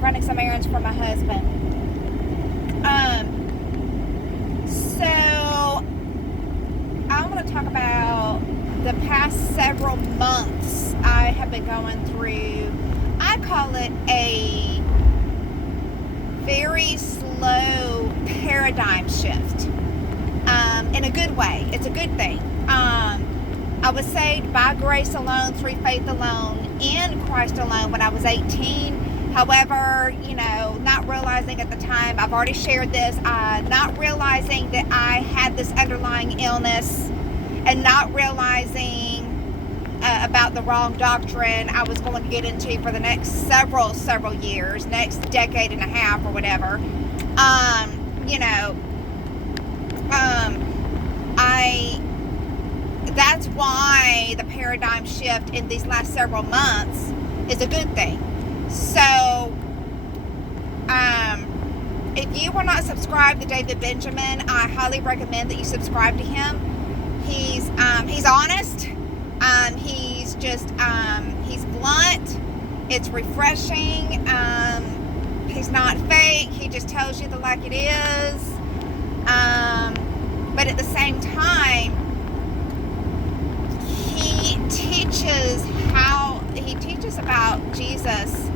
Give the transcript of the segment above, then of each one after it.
Running some errands for my husband. So I want to talk about the past several months I have been going through. I call it a very slow paradigm shift. In a good way. It's a good thing. I was saved by grace alone, through faith alone, in Christ alone when I was 18. However, not realizing at the time, I've already shared this, not realizing that I had this underlying illness and not realizing about the wrong doctrine I was going to get into for the next several years, next decade and a half or whatever. That's why the paradigm shift in these last several months is a good thing. So, if you are not subscribed to David Benjamin, I highly recommend that you subscribe to him. He's honest. He's just, he's blunt. It's refreshing. He's not fake. He just tells you like it is. But at the same time, he teaches about Jesus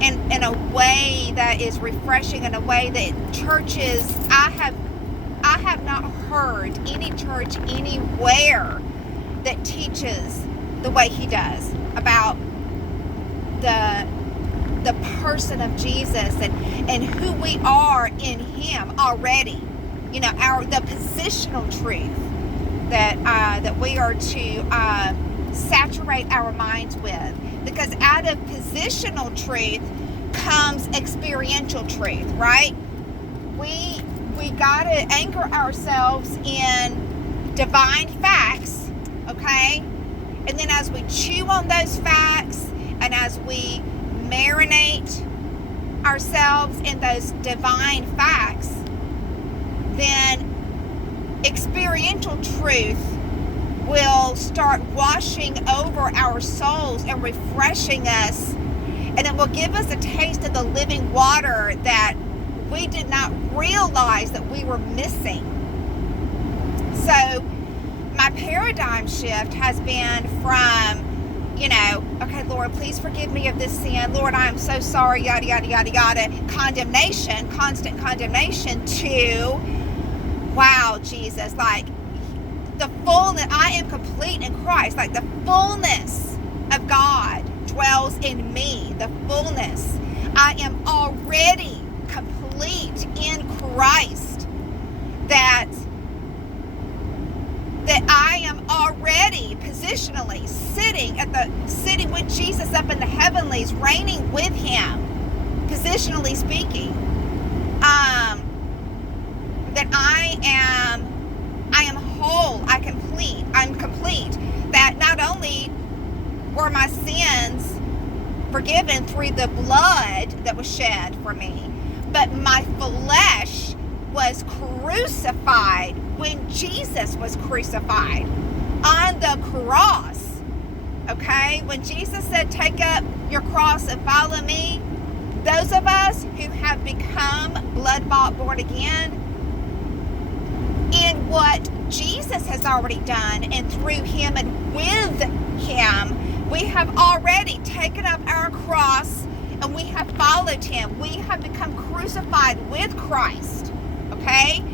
in a way that is refreshing, in a way that churches, I have not heard any church anywhere that teaches the way he does about the person of Jesus and who we are in him already. The positional truth that we are to saturate our minds with, because out of positional truth comes experiential truth, right? We got to anchor ourselves in divine facts, okay? And then as we chew on those facts and as we marinate ourselves in those divine facts, then experiential truth will start washing over our souls and refreshing us, and it will give us a taste of the living water that we did not realize that we were missing. So my paradigm shift has been from, okay, Lord, please forgive me of this sin. Lord, I am so sorry, yada, yada, yada, yada. Condemnation, constant condemnation, to, wow, Jesus, like the fullness, I am complete in Christ. Like the fullness of God dwells in me. The fullness. I am already complete in Christ. That I am already positionally sitting with Jesus up in the heavenlies, reigning with him, positionally speaking. That I am whole, I'm complete. That not only were my sins forgiven through the blood that was shed for me, but my flesh was crucified when Jesus was crucified on the cross. Okay? When Jesus said, take up your cross and follow me, those of us who have become blood-bought, born again, in what Jesus has already done, and through him and with him, we have already taken up our cross and we have followed him. We have become crucified with Christ, okay?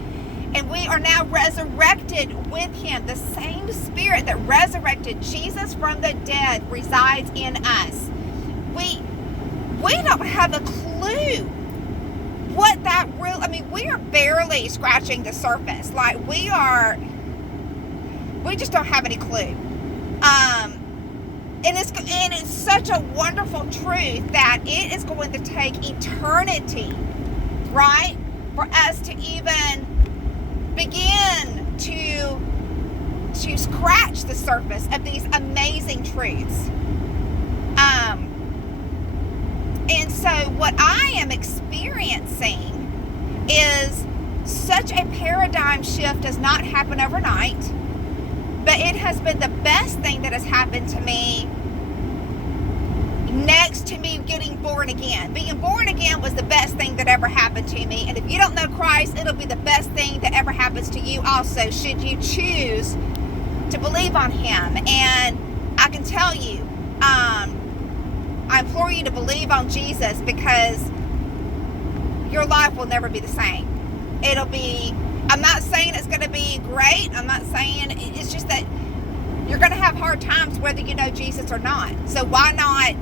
And we are now resurrected with him. The same spirit that resurrected Jesus from the dead resides in us. We don't have a clue what that real, we are barely scratching the surface. Like we just don't have any clue. And it's such a wonderful truth that it is going to take eternity, right, for us to even begin to scratch the surface of these amazing truths. And so what I am experiencing is such a paradigm shift does not happen overnight, but it has been the best thing that has happened to me next to me getting born again. Being born again was the best thing that ever happened to me. And if you don't know Christ, it'll be the best thing that ever happens to you also, should you choose to believe on him. And I can tell you, I implore you to believe on Jesus, because your life will never be the same. I'm not saying it's going to be great. I'm not saying, it's just that you're going to have hard times whether you know Jesus or not. So why not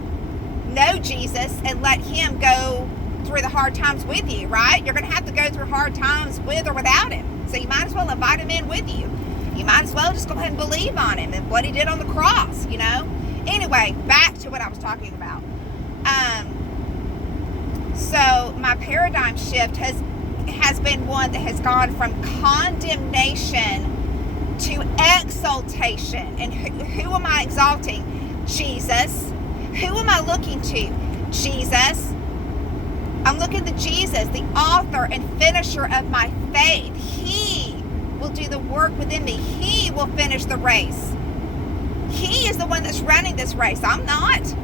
know Jesus and let him go through the hard times with you, right? You're going to have to go through hard times with or without him. So you might as well invite him in with you. You might as well just go ahead and believe on him and what he did on the cross, you know? Anyway, back to what I was talking about. So my paradigm shift has been one that has gone from condemnation to exaltation. And who am I exalting? Jesus. Who am I looking to? Jesus. I'm looking to Jesus, the author and finisher of my faith. He will do the work within me. He will finish the race. He is the one that's running this race. I'm not.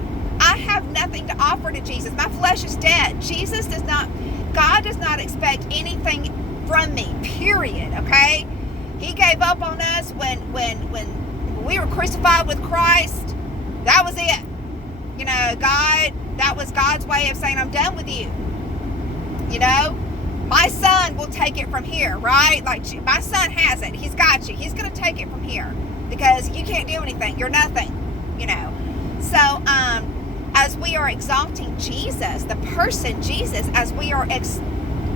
I have nothing to offer to Jesus. My flesh is dead. God does not expect anything from me, period, okay? He gave up on us when we were crucified with Christ. That was it. You know, that was God's way of saying, I'm done with you. You know, my son will take it from here, right? Like, my son has it. He's got you. He's going to take it from here, because you can't do anything. You're nothing, you know. So, as we are exalting Jesus, the person Jesus, as we are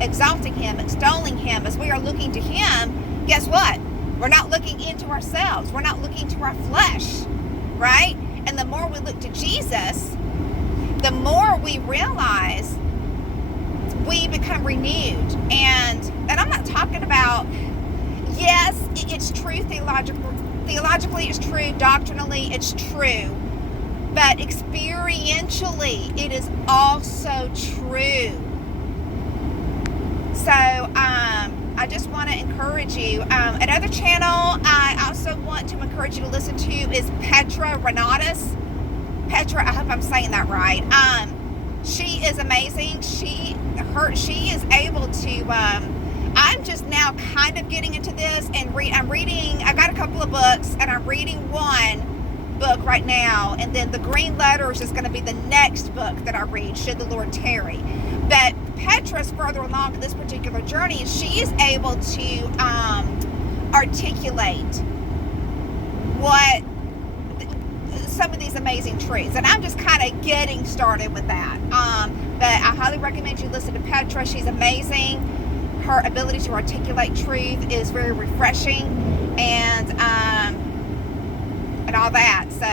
exalting him, extolling him, as we are looking to him, guess what? We're not looking into ourselves. We're not looking to our flesh, right? And the more we look to Jesus, the more we realize we become renewed. And I'm not talking about, yes, it's true theologically it's true, doctrinally it's true, but experientially it is also true. So I just want to encourage you. Another channel I also want to encourage you to listen to is Petra, Renatus. Petra, I hope I'm saying that right. She is amazing. She is able to, I'm just now kind of getting into this, and I'm reading, I got a couple of books, and I'm reading one book right now, and then the Green Letters is going to be the next book that I read, should the Lord tarry. But Petra's further along in this particular journey, and she is able to articulate some of these amazing truths, and I'm just kind of getting started with that. But I highly recommend you listen to Petra. She's amazing. Her ability to articulate truth is very refreshing, and all that. So